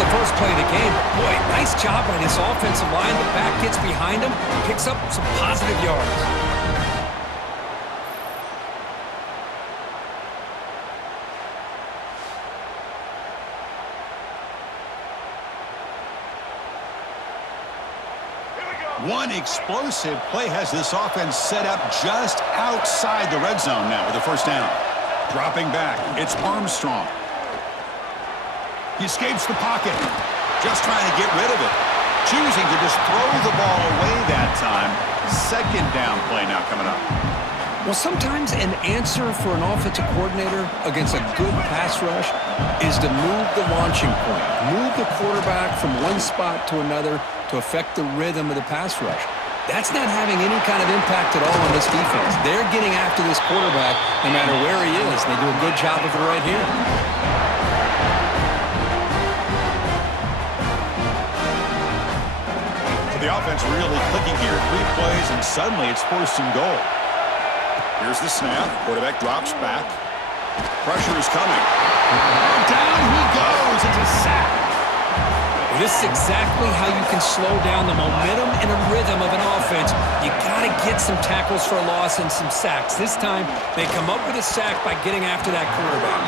the first play of the game. Boy, nice job by this offensive line. The back gets behind him, picks up some positive yards. One explosive play has this offense set up just outside the red zone now with a first down. Dropping back, it's Armstrong. He escapes the pocket. Just trying to get rid of it. Choosing to just throw the ball away that time. Second down play now coming up. Well, sometimes an answer for an offensive coordinator against a good pass rush is to move the launching point. Move the quarterback from one spot to another to affect the rhythm of the pass rush. That's not having any kind of impact at all on this defense. They're getting after this quarterback no matter where he is. They do a good job of it right here. So the offense really clicking here. 3 plays and suddenly it's first and goal. Here's the snap. Quarterback drops back. Pressure is coming. And down he goes. It's a sack. Well, this is exactly how you can slow down the momentum and a rhythm of an offense. You got to get some tackles for a loss and some sacks. This time, they come up with a sack by getting after that quarterback.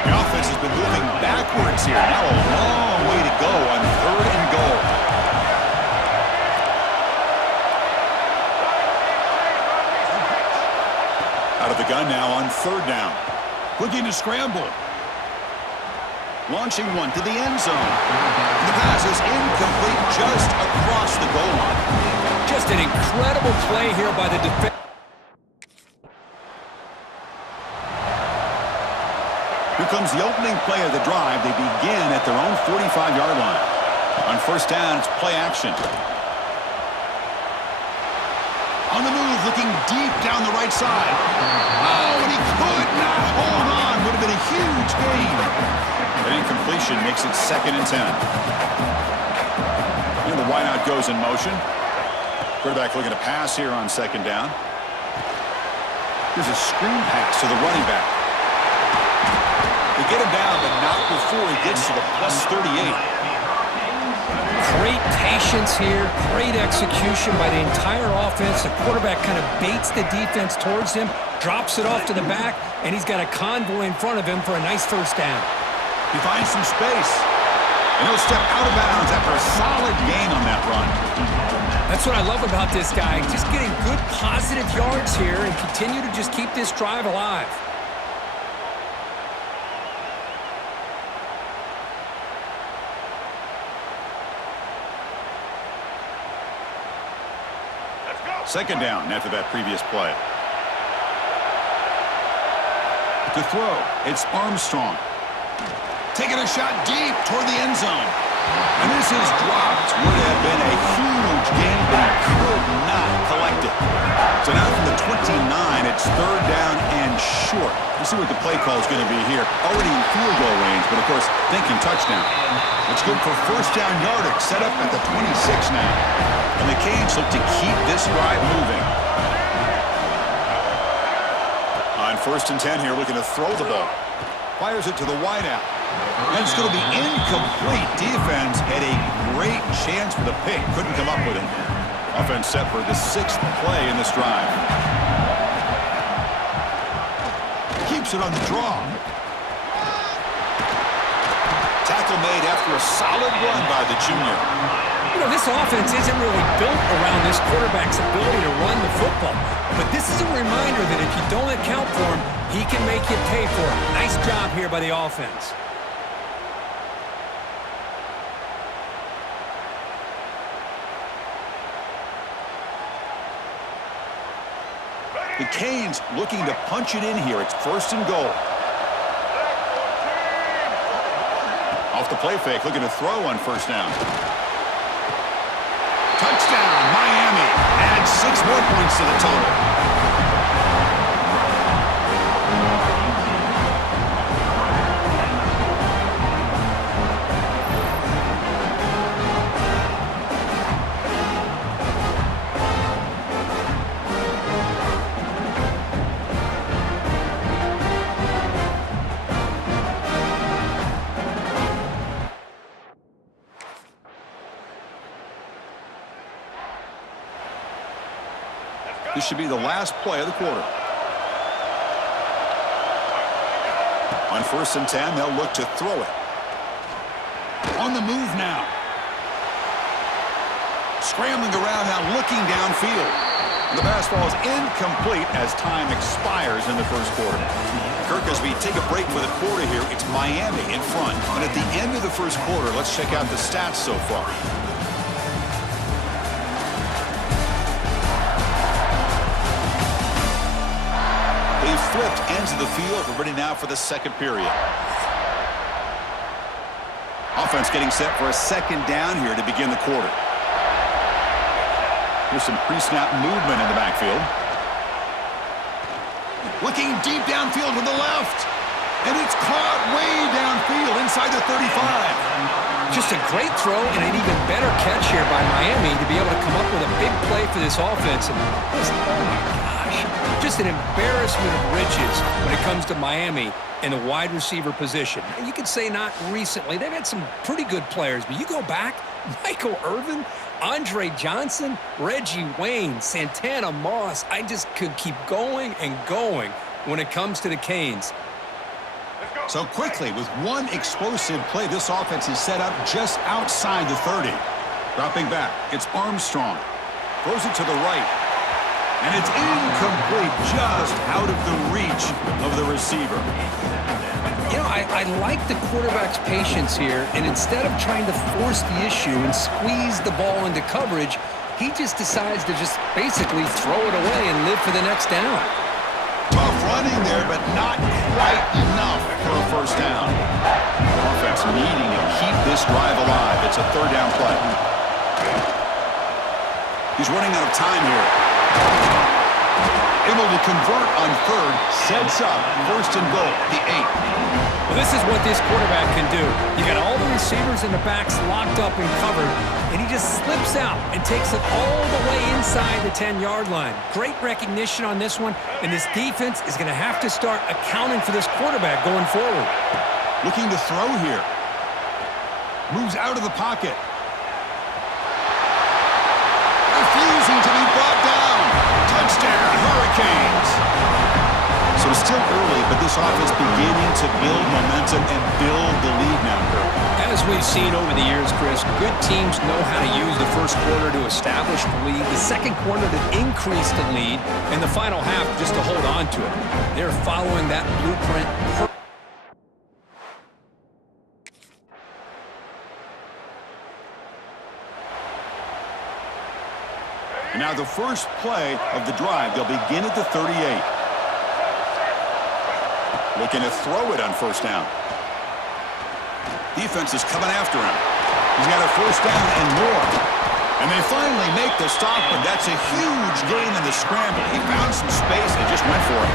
The offense has been moving backwards here. Now a long way to go on third and goal. Out of the gun now on third down. Looking to scramble. Launching one to the end zone. The pass is incomplete just across the goal line. Just an incredible play here by the defense. Here comes the opening play of the drive. They begin at their own 45-yard line. On first down, it's play action. On the move, looking deep down the right side. Oh, and he could not hold on. Would have been a huge gain. An incompletion makes it 2nd and 10. And the wideout goes in motion. Quarterback looking to pass here on 2nd down. Here's a screen pass to the running back. They get him down, but not before he gets to the plus 38. Great patience here, great execution by the entire offense. The quarterback kind of baits the defense towards him, drops it off to the back, and he's got a convoy in front of him for a nice first down. He finds some space, and he'll step out of bounds after a solid gain on that run. That's what I love about this guy, just getting good positive yards here and continue to just keep this drive alive. Second down after that previous play. To throw, it's Armstrong. Taking a shot deep toward the end zone. And this is dropped. Would have been a huge gain, but he could not collect it. So now from the 29, it's third down and short. Let's see what the play call is going to be here. Already in field goal range, but of course, thinking touchdown. It's good for first down yardage, set up at the 26 now. And the Canes look to keep this drive moving. On 1st and 10 here, looking to throw the ball. Fires it to the wideout. And it's going to be incomplete. Defense had a great chance for the pick. Couldn't come up with it. Offense set for the 6th play in this drive. Keeps it on the draw. Tackle made after a solid run by the junior. You know, this offense isn't really built around this quarterback's ability to run the football. But this is a reminder that if you don't account for him, he can make you pay for it. Nice job here by the offense. The Canes looking to punch it in here. It's 1st and goal. Off the play fake, looking to throw on first down. Touchdown, Miami. Adds 6 more points to the total. This should be the last play of the quarter. On 1st and 10, they'll look to throw it. On the move now. Scrambling around now, looking downfield. And the pass falls incomplete as time expires in the first quarter. Kirk, as we take a break for the quarter here, it's Miami in front. But at the end of the first quarter, let's check out the stats so far. They've flipped ends of the field. We're ready now for the second period. Offense getting set for a second down here to begin the quarter. Here's some pre-snap movement in the backfield. Looking deep downfield to the left. And it's caught way downfield inside the 35. Just a great throw and an even better catch here by Miami to be able to come up with a big play for this offense. And just, oh my gosh, just an embarrassment of riches when it comes to Miami in the wide receiver position. And you could say not recently. They've had some pretty good players, but you go back, Michael Irvin, Andre Johnson, Reggie Wayne, Santana Moss. I just could keep going and going when it comes to the Canes. So quickly, with one explosive play, this offense is set up just outside the 30. Dropping back, it's Armstrong. Throws it to the right. And it's incomplete, just out of the reach of the receiver. You know, I like the quarterback's patience here, and instead of trying to force the issue and squeeze the ball into coverage, he just decides to just basically throw it away and live for the next down. Tough running there, but not quite enough for a first down. Offense needing to keep this drive alive. It's a third down play. He's running out of time here. Able to convert on third, sets up 1st and goal, the 8. Well, this is what this quarterback can do. You got all the receivers in the backs locked up and covered, and he just slips out and takes it all the way inside the 10-yard line. Great recognition on this one, and this defense is going to have to start accounting for this quarterback going forward. Looking to throw here. Moves out of the pocket. Refusing to be brought down. Touchdown, Hurricanes. So it's still early, but this offense beginning to build momentum and build the lead now, Kirk. As we've seen over the years, Chris, good teams know how to use the first quarter to establish the lead, the second quarter to increase the lead, and the final half just to hold on to it. They're following that blueprint perfectly. And now the first play of the drive, they'll begin at the 38. Looking to throw it on first down. Defense is coming after him. He's got a first down and more. And they finally make the stop, but that's a huge gain in the scramble. He found some space and just went for it.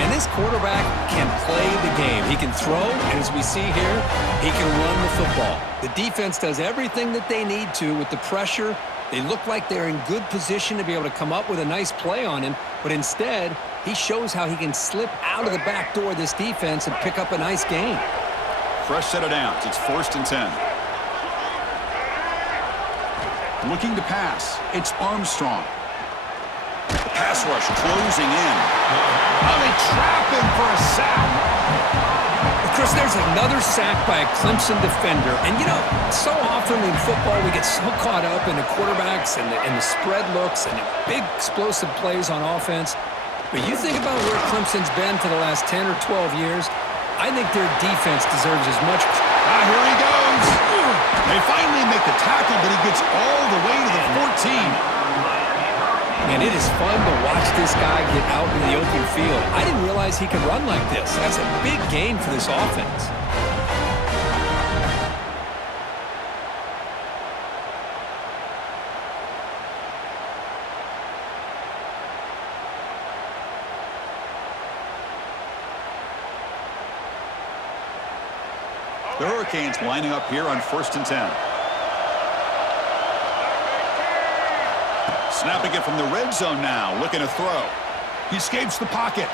And this quarterback can play the game. He can throw, and as we see here, he can run the football. The defense does everything that they need to with the pressure. They look like they're in good position to be able to come up with a nice play on him, but instead, he shows how he can slip out of the back door of this defense and pick up a nice gain. Fresh set of downs. It's 1st and 10. Looking to pass. It's Armstrong. The pass rush closing in. Oh, they trap him for a sack. Chris, there's another sack by a Clemson defender. And, you know, so often in football we get so caught up in the quarterbacks and the spread looks and the big explosive plays on offense. But you think about where Clemson's been for the last 10 or 12 years, I think their defense deserves as much. Here he goes. They finally make the tackle, but he gets all the way to the 14. And it is fun to watch this guy get out in the open field. I didn't realize he could run like this. That's a big gain for this offense. The Hurricanes lining up here on 1st and 10. Snapping it from the red zone now, looking to throw. He escapes the pocket.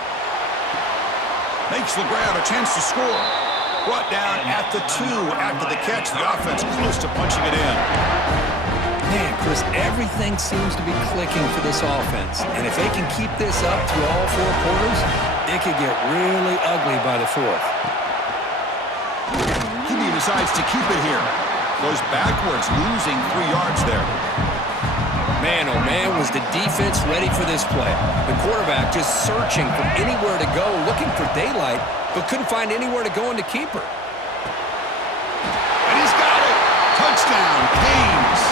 Makes the grab, a chance to score. Brought down at the 2 after the catch. The offense close to punching it in. Man, Chris, everything seems to be clicking for this offense. And if they can keep this up through all 4 quarters, it could get really ugly by the 4th. He decides to keep it here. Goes backwards, losing 3 yards there. Man, oh man, was the defense ready for this play. The quarterback just searching for anywhere to go, looking for daylight, but couldn't find anywhere to go in the keeper. And he's got it! Touchdown, Canes!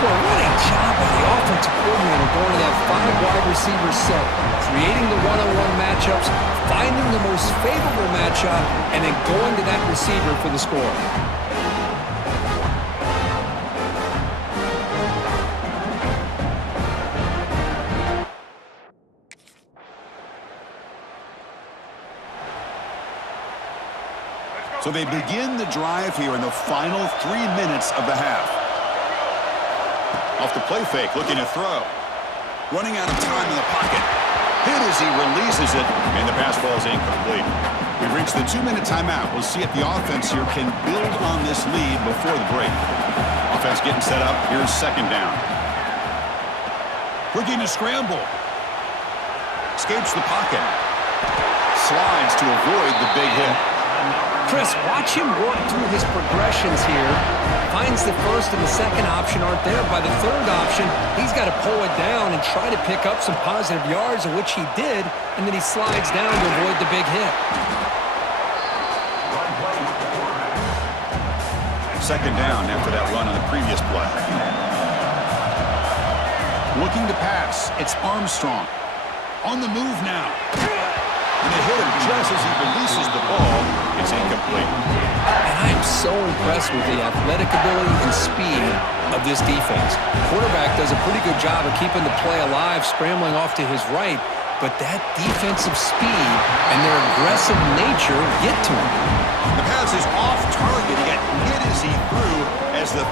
Boy, what a job by the offensive coordinator going to that 5 wide receiver set, creating the one-on-one matchups, finding the most favorable matchup, and then going to that receiver for the score. So they begin the drive here in the final 3 minutes of the half. Off the play fake, looking to throw. Running out of time in the pocket. Hit as he releases it, and the pass falls incomplete. We've reached the 2-minute timeout. We'll see if the offense here can build on this lead before the break. Offense getting set up. Here's 2nd down. Looking to scramble. Escapes the pocket. Slides to avoid the big hit. Chris, watch him work through his progressions here. Finds the first and the second option aren't there. By the 3rd option, he's got to pull it down and try to pick up some positive yards, of which he did, and then he slides down to avoid the big hit. 2nd down after that run on the previous play. Looking to pass. It's Armstrong. On the move now. And they hit him just as he releases the ball. It's incomplete. And I am so impressed with the athletic ability and speed of this defense. Quarterback does a pretty good job of keeping the play alive, scrambling off to his right, but that defensive speed and their aggressive nature get to him. The pass is off target, yet hit as he threw as the...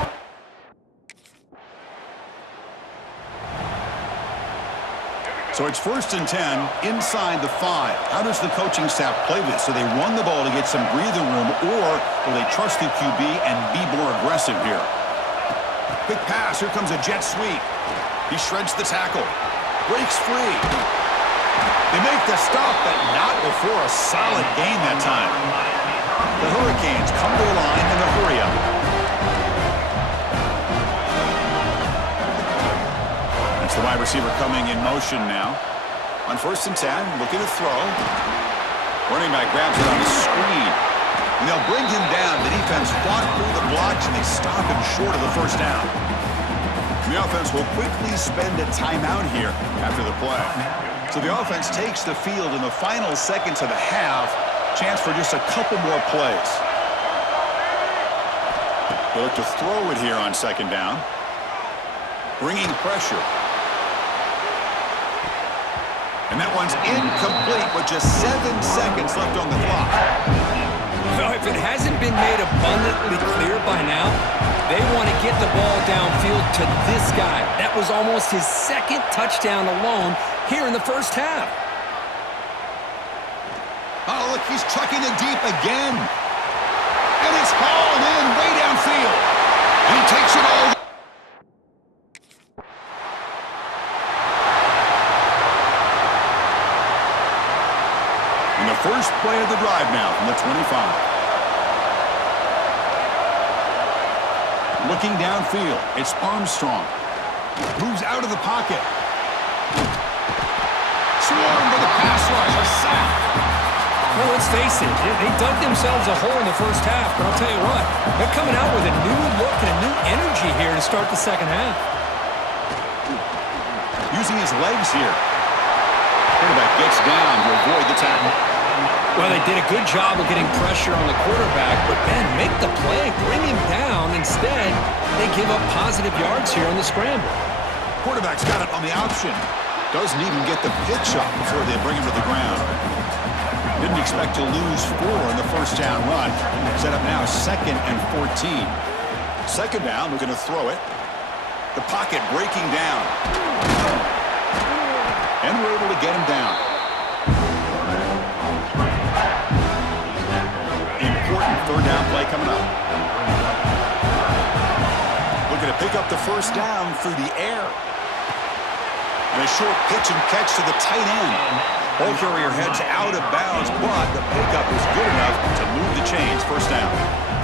So it's 1st and 10 inside the 5. How does the coaching staff play this? Do they run the ball to get some breathing room, or will they trust the QB and be more aggressive here? Quick pass. Here comes a jet sweep. He shreds the tackle. Breaks free. They make the stop, but not before a solid gain that time. The Hurricanes come to the line in a hurry up. That's the wide receiver coming in motion now. On 1st and 10, looking to throw. Running back grabs it on the screen. And they'll bring him down. The defense fought through the blocks, and they stop him short of the 1st down. And the offense will quickly spend a timeout here after the play. So the offense takes the field in the final seconds of the half. Chance for just a couple more plays. They look to throw it here on 2nd down. Bringing pressure. And that one's incomplete with just 7 seconds left on the clock. Well, if it hasn't been made abundantly clear by now, they want to get the ball downfield to this guy. That was almost his 2nd touchdown alone here in the 1st half. Oh, look, he's chucking it deep again. And it's hauled in way downfield. And he takes it all. And the first play of the drive now from the 25. Looking downfield, it's Armstrong. Moves out of the pocket. Swarmed by the pass rush, a sack. Well, let's face it, they dug themselves a hole in the 1st half, but I'll tell you what, they're coming out with a new look and a new energy here to start the 2nd half. Using his legs here. Quarterback gets down to avoid the tackle. Well, they did a good job of getting pressure on the quarterback, but then make the play, bring him down. Instead, they give up positive yards here on the scramble. Quarterback's got it on the option. Doesn't even get the pitch up before they bring him to the ground. Didn't expect to lose 4 in the 1st down run. Set up now 2nd and 14. 2nd down, looking to throw it. The pocket breaking down. And we're able to get him down. Important 3rd down play coming up. Looking to pick up the the first down through the air. And a short pitch and catch to the tight end. Ball carrier heads out of bounds, but the pickup is good enough to move the chains. First down.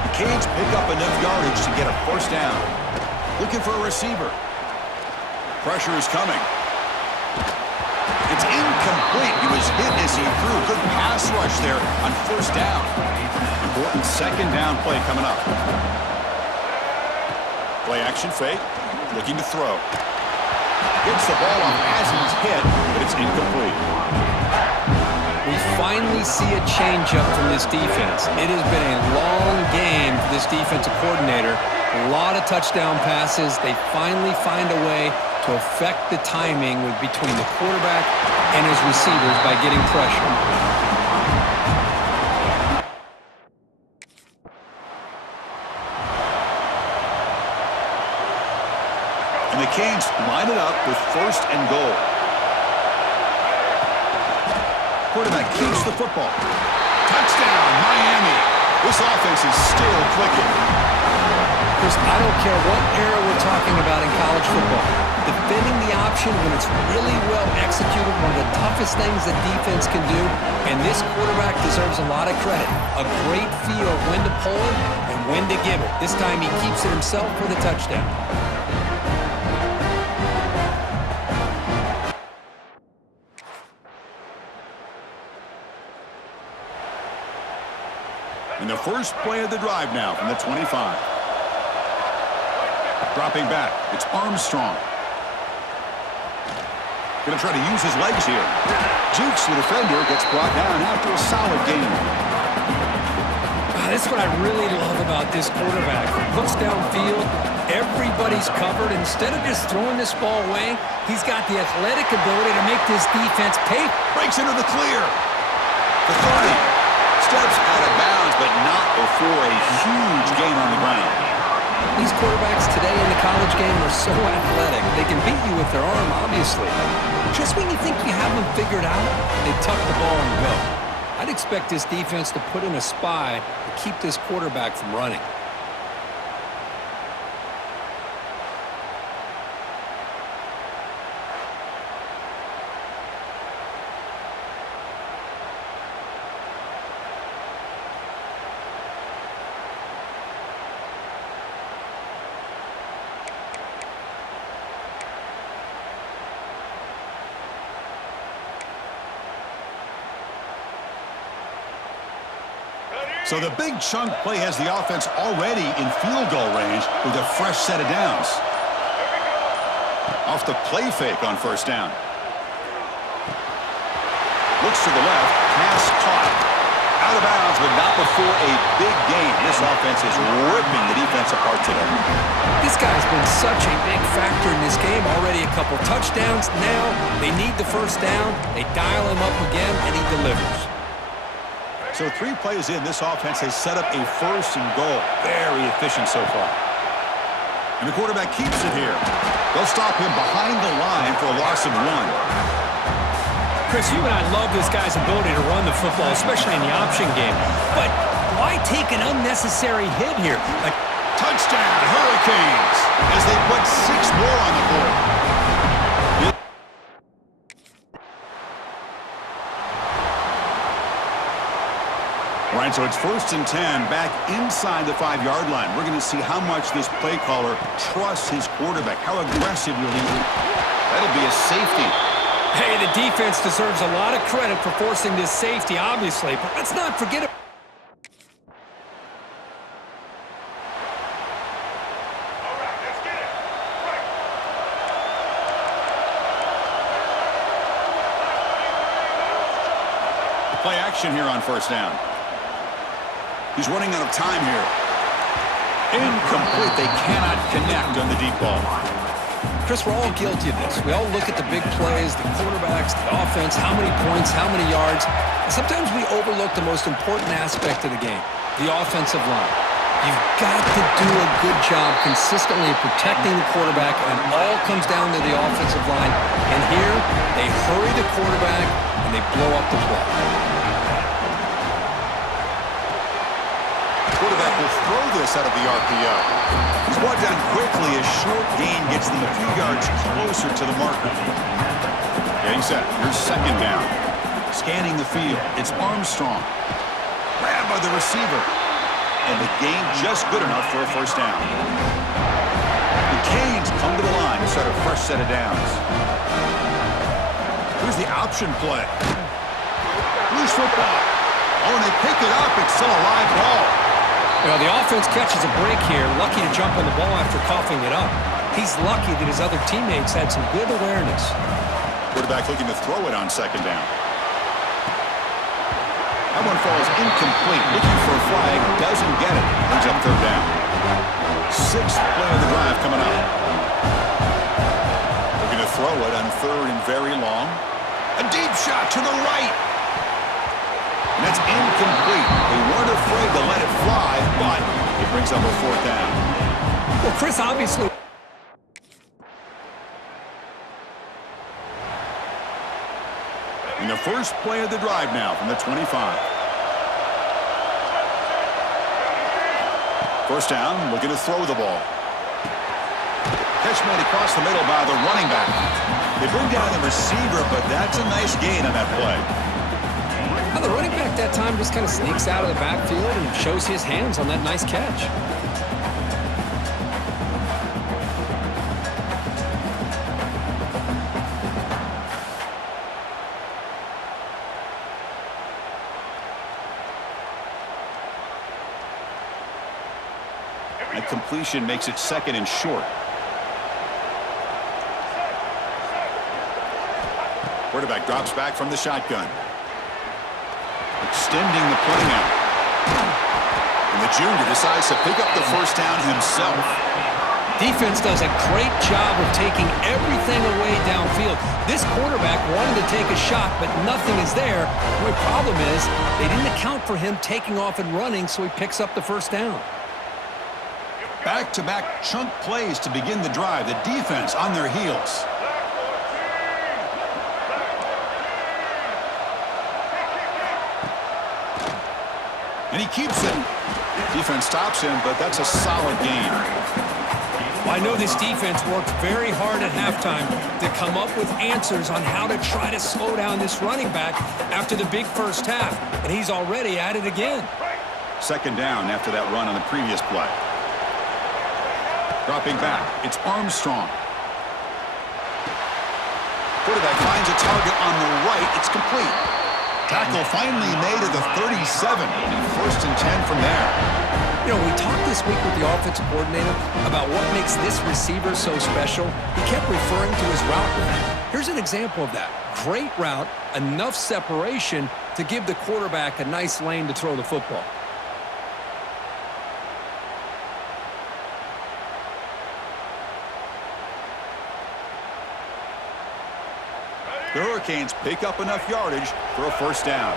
The Canes pick up enough yardage to get a first down. Looking for a receiver. Pressure is coming. It's incomplete. He was hit as he threw. Good pass rush there on first down. Important second down play coming up. Play action fake. Looking to throw. Gets the ball off as he's hit, but it's incomplete. We finally see a change-up from this defense. It has been a long game for this defensive coordinator. A lot of touchdown passes. They finally find a way to affect the timing between the quarterback and his receivers by getting pressure. And the Canes line it up with first and goal. Quarterback keeps the football. Touchdown, Miami. This offense is still clicking. Chris, I don't care what era we're talking about in college football. Defending the option when it's really well executed, one of the toughest things that defense can do, and this quarterback deserves a lot of credit. A great feel of when to pull it and when to give it. This time he keeps it himself for the touchdown. And the first play of the drive now from the 25. Dropping back, it's Armstrong. Going to try to use his legs here. Jukes the defender, gets brought down after a solid game. That's what I really love about this quarterback. Looks downfield, everybody's covered. Instead of just throwing this ball away, he's got the athletic ability to make this defense pay. Breaks into the clear. The 30. Steps out of bounds, but not before a huge gain on the ground. These quarterbacks today in the college game are so athletic. They can beat you with their arm, obviously. Just when you think you have them figured out, they tuck the ball and go. I'd expect this defense to put in a spy to keep this quarterback from running. So the big chunk play has the offense already in field goal range with a fresh set of downs. Off the play fake on first down. Looks to the left, pass caught. Out of bounds, but not before a big gain. This offense is ripping the defense apart today. This guy's been such a big factor in this game. Already a couple touchdowns. Now they need the first down. They dial him up again, and he delivers. So 3 plays in, this offense has set up a first and goal. Very efficient so far. And the quarterback keeps it here. They'll stop him behind the line for a loss of 1. Chris, you and I love this guy's ability to run the football, especially in the option game. But why take an unnecessary hit here? Touchdown, Hurricanes, as they put 6 more on the board. All right, so it's first and 10, back inside the 5-yard line. We're going to see how much this play caller trusts his quarterback. How aggressive will he be? That'll be a safety. Hey, the defense deserves a lot of credit for forcing this safety, obviously. But let's not forget it. Play action here on first down. He's running out of time here. Incomplete. They cannot connect on the deep ball. Chris, we're all guilty of this. We all look at the big plays, the quarterbacks, the offense, how many points, how many yards. And sometimes we overlook the most important aspect of the game, the offensive line. You've got to do a good job consistently protecting the quarterback, and it all comes down to the offensive line. And here, they hurry the quarterback, and they blow up the play. Quarterback will throw this out of the RPO. He's brought down quickly. A short gain gets them a few yards closer to the marker. Getting set. Here's second down. Scanning the field. It's Armstrong. Grabbed by the receiver. And the gain just good enough for a first down. The Canes come to the line to start a fresh set of downs. Here's the option play. Loose football. Oh, and they pick it up. It's still a live ball. Well, the offense catches a break here, lucky to jump on the ball after coughing it up. He's lucky that his other teammates had some good awareness. Quarterback looking to throw it on second down. That one falls incomplete. Looking for a flag. Doesn't get it. Brings up third down. Sixth play of the drive coming up. Looking to throw it on third and very long. A deep shot to the right. And that's incomplete. They weren't afraid to let it fly, but it brings up a fourth down. Well, Chris obviously... In the first play of the drive now from the 25. First down, looking to throw the ball. Catch made across the middle by the running back. They bring down the receiver, but that's a nice gain on that play. Well, the running back that time just kind of sneaks out of the backfield and shows his hands on that nice catch. That completion makes it second and short. Quarterback drops back from the shotgun. Extending the play now. And the junior decides to pick up the first down himself. Defense does a great job of taking everything away downfield. This quarterback wanted to take a shot, but nothing is there. The only problem is they didn't account for him taking off and running, so he picks up the first down. Back-to-back chunk plays to begin the drive. The defense on their heels. And he keeps it. Defense stops him, but that's a solid gain. Well, I know this defense worked very hard at halftime to come up with answers on how to try to slow down this running back after the big first half, and he's already at it again. Second down after that run on the previous play. Dropping back, it's Armstrong. Quarterback finds a target on the right. It's complete. Tackle finally made at the 37. And first and 10 from there. You know, we talked this week with the offensive coordinator about what makes this receiver so special. He kept referring to his route running. Here's an example of that. Great route, enough separation to give the quarterback a nice lane to throw the football. The Hurricanes pick up enough yardage for a first down.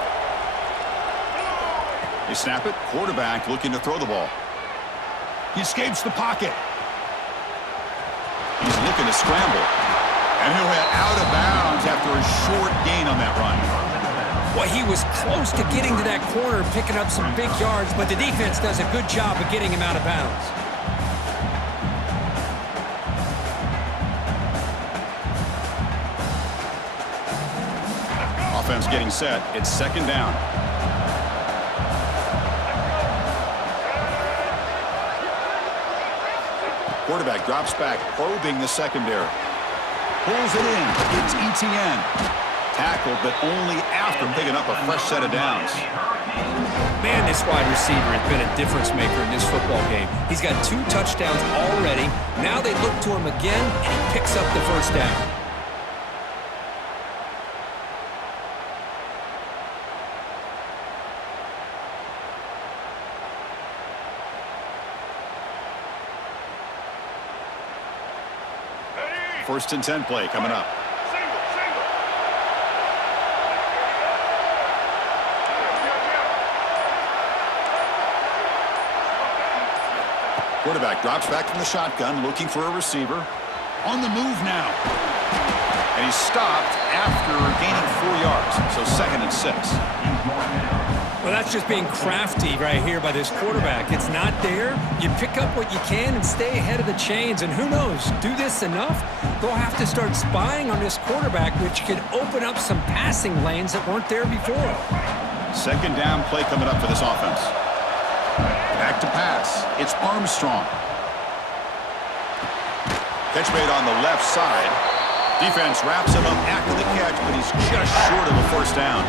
They snap it. Quarterback looking to throw the ball. He escapes the pocket. He's looking to scramble. And he'll head out of bounds after a short gain on that run. Well, he was close to getting to that corner, picking up some big yards, but the defense does a good job of getting him out of bounds. Offense getting set. It's second down. Quarterback drops back, probing the secondary. Pulls it in. It's ETN. Tackled, but only after picking up a fresh set of downs. Man, this wide receiver has been a difference maker in this football game. He's got 2 touchdowns already. Now they look to him again, and he picks up the first down. First and 10 play coming up. Quarterback drops back from the shotgun, looking for a receiver. On the move now. And he's stopped after gaining 4 yards, so second and 6. Well, that's just being crafty right here by this quarterback. It's not there. You pick up what you can and stay ahead of the chains. And who knows, do this enough, they'll have to start spying on this quarterback, which could open up some passing lanes that weren't there before. Second down play coming up for this offense. Back to pass. It's Armstrong. Catch made on the left side. Defense wraps him up after the catch, but he's just short of a first down.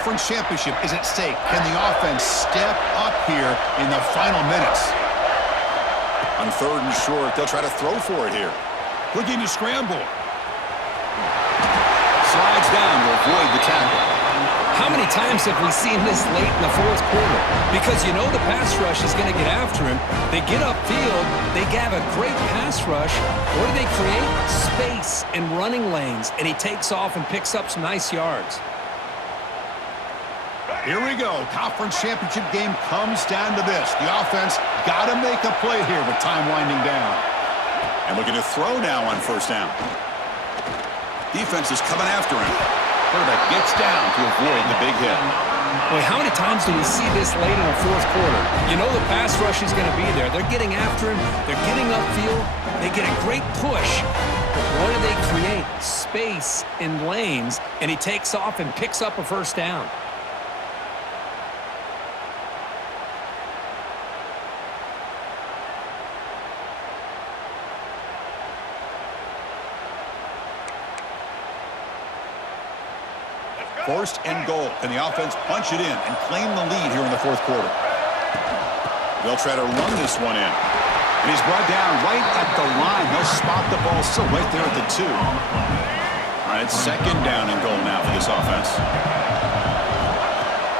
Conference championship is at stake. Can the offense step up here in the final minutes? On third and short, they'll try to throw for it here. Looking to scramble. Slides down to avoid the tackle. How many times have we seen this late in the fourth quarter? Because you know the pass rush is going to get after him. They get upfield. They have a great pass rush. What do they create? Space and running lanes. And he takes off and picks up some nice yards. Here we go. Conference championship game comes down to this. The offense got to make a play here with time winding down. And looking to throw now on first down. Defense is coming after him. Quarterback gets down to avoid the big hit. Boy, how many times do we see this late in the fourth quarter? You know the pass rush is going to be there. They're getting after him. They're getting upfield. They get a great push. But what do they create? Space in lanes. And he takes off and picks up a first down. First and goal. Can the offense punch it in and claim the lead here in the fourth quarter? They'll try to run this one in. And he's brought down right at the line. They'll spot the ball still right there at the 2. All right, it's second down and goal now for this offense.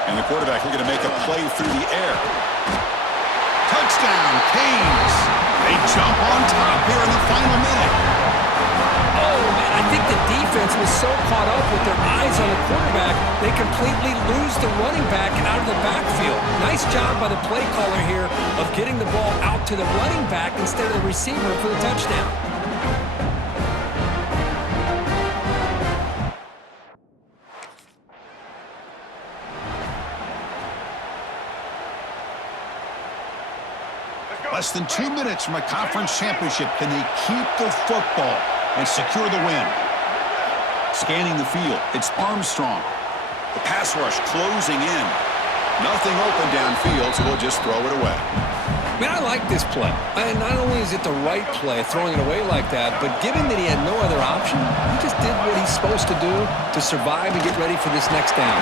And the quarterback looking to make a play through the air. Touchdown, Canes. They jump on top here in the final minute. Oh, man, I think the defense was so caught up with their eyes on the quarterback, they completely lose the running back out of the backfield. Nice job by the play caller here of getting the ball out to the running back instead of the receiver for the touchdown. Less than 2 minutes from a conference championship. Can they keep the football and secure the win? Scanning the field, it's Armstrong. The pass rush closing in. Nothing open downfield, so we'll just throw it away. Man, I like this play. And not only is it the right play, throwing it away like that, but given that he had no other option, he just did what he's supposed to do to survive and get ready for this next down.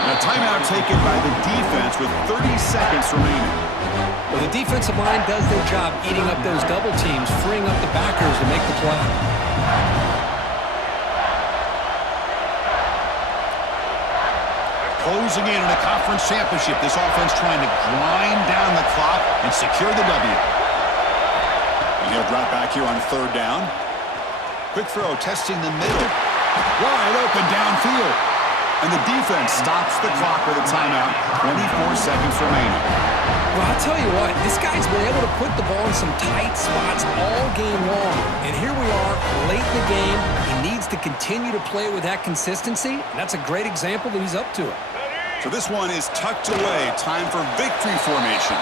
And a timeout taken by the defense with 30 seconds remaining. Well, the defensive line does their job eating up those double teams, freeing up the backers to make the play. Closing in on a conference championship, this offense trying to grind down the clock and secure the W. And he'll drop back here on third down. Quick throw, testing the middle. Wide open downfield. And the defense stops the clock with a timeout. 24 seconds remaining. Well, I'll tell you what, this guy's been able to put the ball in some tight spots all game long. And here we are, late in the game. He needs to continue to play with that consistency. And that's a great example that he's up to it. So this one is tucked away. Time for victory formation.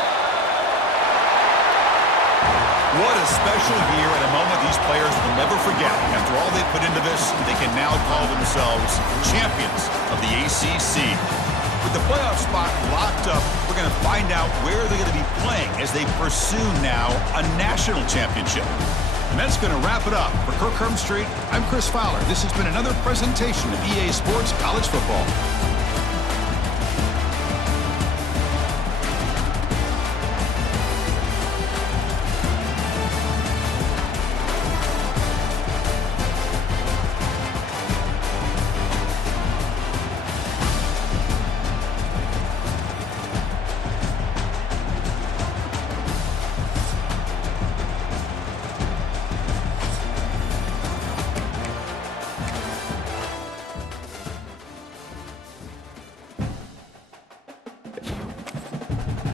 What a special year and a moment these players will never forget. After all they put into this, they can now call themselves champions of the ACC. With the playoff spot locked up, we're going to find out where they're going to be playing as they pursue now a national championship. And that's going to wrap it up. For Kirk Herbstreit, I'm Chris Fowler. This has been another presentation of EA Sports College Football.